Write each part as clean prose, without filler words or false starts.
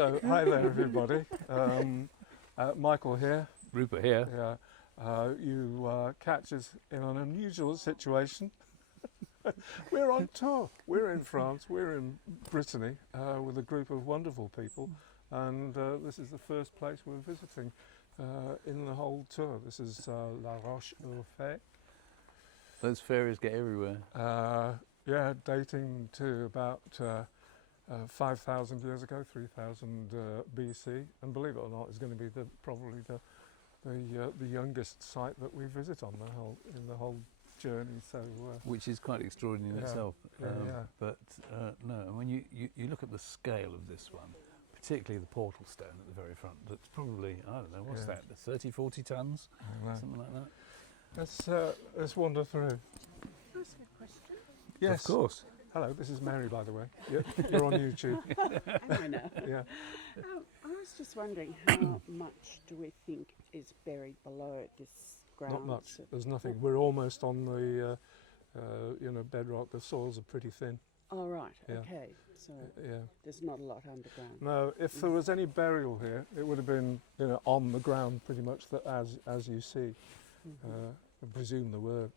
Hi there, everybody. Michael here. Rupert here. Yeah, you catch us in an unusual situation. We're on tour. We're in France. We're in Brittany with a group of wonderful people, and this is the first place we're visiting in the whole tour. This is La Roche-Aux-Fées. Those fairies get everywhere. Yeah, dating to about 5,000 years ago, 3,000 BC, and believe it or not, it's going to be probably the youngest site that we visit on the whole journey. So, which is quite extraordinary in itself. But no, when you look at the scale of this one, particularly the portal stone at the very front, that's probably, I don't know, what's that, 30, 40 tons, something like that. Let's wander through. Can I ask a question? Yes, of course. Hello, this is Mary, by the way. You're on YouTube. I know. Yeah. I was just wondering, how much do we think is buried below this ground? Not much. There's nothing. We're almost on the bedrock. The soils are pretty thin. Oh, right. Yeah. Okay. So Yeah. there's not a lot underground. No, if there was any burial here, it would have been on the ground pretty much as you see. I presume there were.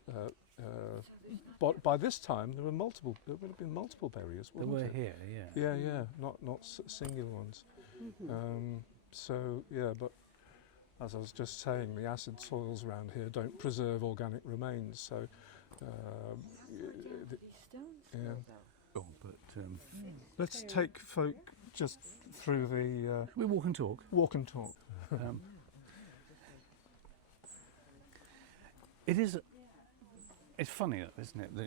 But by this time, there would have been multiple burials. There were here, yeah. Yeah, not singular ones. So yeah, but as I was just saying, the acid soils around here don't preserve organic remains. So yeah. Oh, but Let's take folk just through the we walk and talk. walk and talk. It's funny, isn't it? That,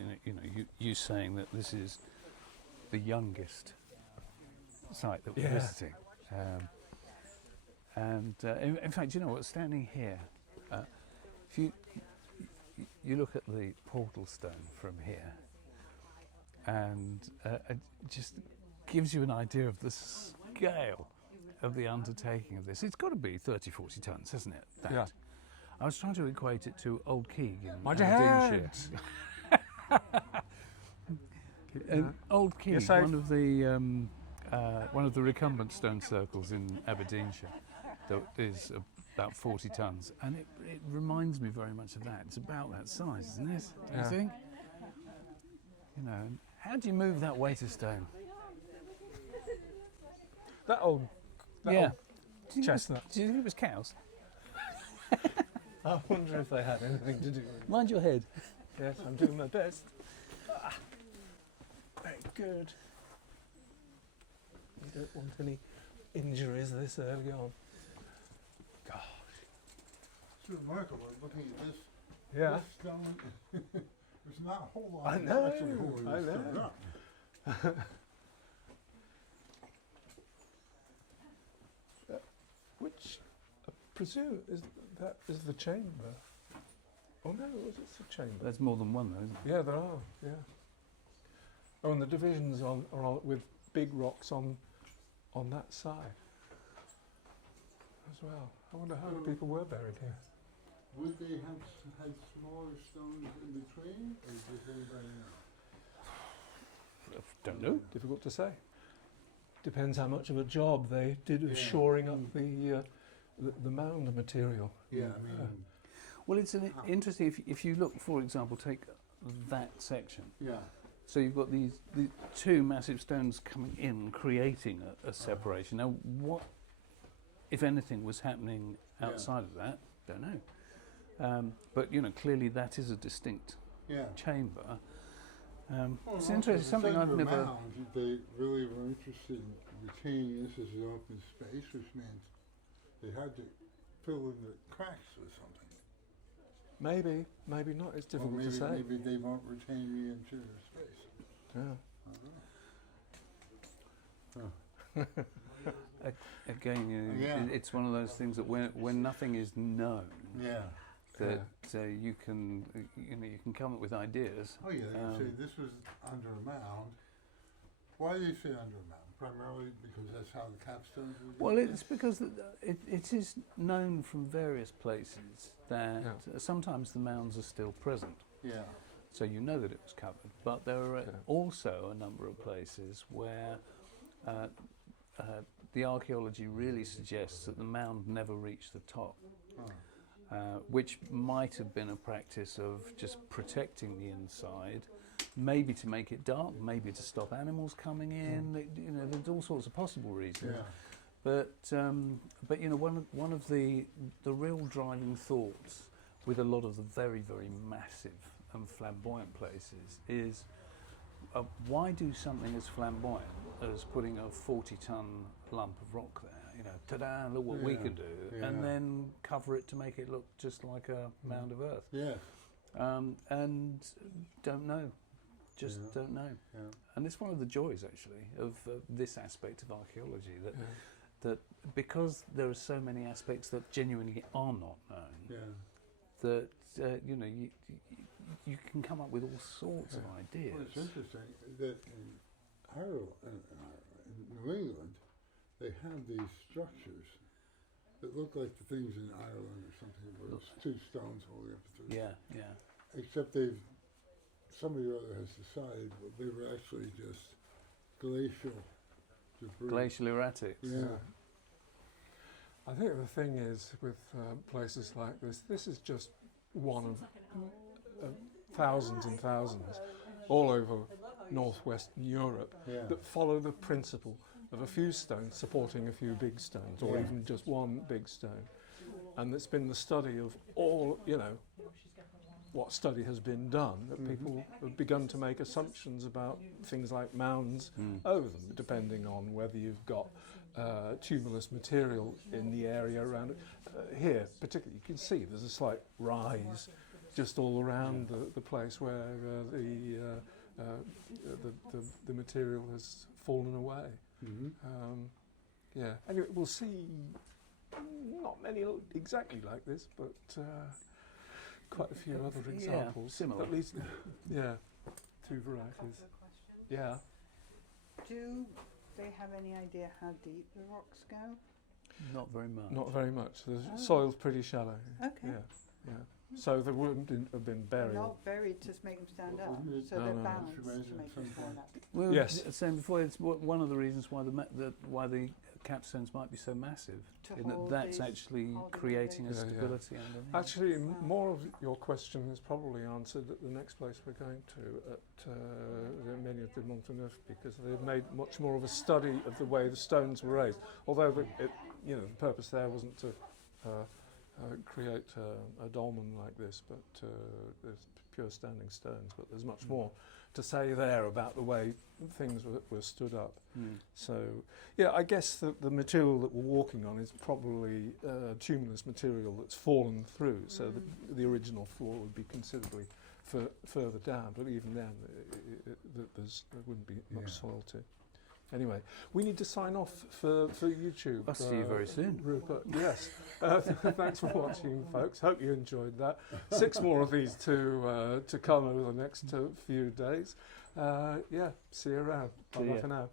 you saying that this is the youngest site that we're visiting, and in fact, you know what? Standing here, if you look at the portal stone from here, and it just gives you an idea of the scale of the undertaking of this. It's got to be 30, 40 tons, hasn't it? That. Yeah. I was trying to equate it to Old Keeg in Mind Aberdeenshire. Old Keeg, Yes, one of the recumbent stone circles in Aberdeenshire, that is about 40 tons, and it reminds me very much of that. It's about that size, isn't it? Do you think? How do you move that weight of stone? That old chestnut. Do you think it was cows? I wonder if they had anything to do with it. Mind your head. Yes, I'm doing my best. Very good. You don't want any injuries this early on. Gosh. It's remarkable looking at this. Yeah. This stone, there's not a whole lot. I know. Actually holding I this stone know. up. Which I presume is the chamber. Oh no, it's the chamber. That's more than one, though, isn't it? Yeah, there are. Yeah. Oh, and the divisions are on with big rocks on that side as well. I wonder how many people were buried here. Would they have had smaller stones in between, or does anybody know? Don't know. Difficult to say. Depends how much of a job they did of Yeah. shoring up the mound material. Yeah, I mean, Well, it's interesting if you look, for example, take that section. yeah. So you've got the two massive stones coming in, creating a separation. Now, what, if anything, was happening outside of that? Don't know. But clearly that is a distinct chamber. It's interesting. Something I've never. Mound, they really were interested in retaining this as an open space, which meant they had to fill in the cracks with something. Maybe not. It's difficult Or maybe, to say. maybe they won't retain the interior space. Yeah. Again, it's one of those things that when nothing is known, Yeah. that you can come up with ideas. Oh yeah, they say this was under a mound. Why do you say under a mound? Primarily because that's how the capstones were done? Well, it's because it is known from various places that sometimes the mounds are still present. Yeah. So you know that it was covered. But there are also a number of places where the archaeology really suggests that the mound never reached the top, Ah. which might have been a practice of just protecting the inside, maybe to make it dark, maybe to stop animals coming in. You know, there's all sorts of possible reasons. Yeah. But you know, one of the real driving thoughts with a lot of the very, very massive and flamboyant places is why do something as flamboyant as putting a 40-ton lump of rock there? You know, ta-da! Look what we Yeah, can do, yeah. and then cover it to make it look just like a mound of earth. Yes. And don't know, just Yeah. don't know. Yeah. And it's one of the joys, actually, of this aspect of archaeology, that Yeah. that because there are so many aspects that genuinely are not known, Yeah. that you know, you can come up with all sorts of ideas. Well, it's interesting that in Ireland, in New England, they have these structures that look like the things in Ireland or something, where it's two stones holding up to Yeah, yeah. Except somebody or other has decided that they were actually just glacial debris. Glacial erratics. Yeah. I think the thing is with places like this is just one of thousands and thousands all over northwestern Europe Yeah. that follow the principle of a few stones supporting a few big stones, or Yeah. even just one big stone. And it's been the study of all, you know, what study has been done, that people have begun to make assumptions about things like mounds over them, depending on whether you've got tumulus material in the area around it. Here, particularly, you can see there's a slight rise just all around the place where the material has fallen away. Mm-hmm. Yeah. Anyway, we'll see not many exactly like this, but quite a few other Yeah, examples. similar. At least, yeah, two varieties. Yeah. Do they have any idea how deep the rocks go? Not very much. Not very much. The Oh. soil's pretty shallow. Okay. Yeah, yeah. So they wouldn't have been They're buried. not buried to make them stand up, Well, so no, they're no, no. balanced to Imagine make them some stand up. Well, Yes. saying before, it's one of the reasons why why the capstones might be so massive, To in that hold that's these- actually hold the creating a foundation. Yeah, yeah. stability underneath. Actually, more of your question is probably answered at the next place we're going to, at the Megalithic de Montaneuf, because they've made much more of a study of the way the stones were raised. Although the purpose there wasn't to create a dolmen like this, but there's pure standing stones. But there's much more to say there about the way things were stood up. So, yeah, I guess the material that we're walking on is probably tumulus material that's fallen through, so that the original floor would be considerably further down, but even then there wouldn't be much soil to. Anyway, we need to sign off for YouTube. I'll see you very soon. Rupert, yes. Thanks for watching, folks. Hope you enjoyed that. 6 more of these to come over the next few days. Yeah, see you around. See Bye ya. for now.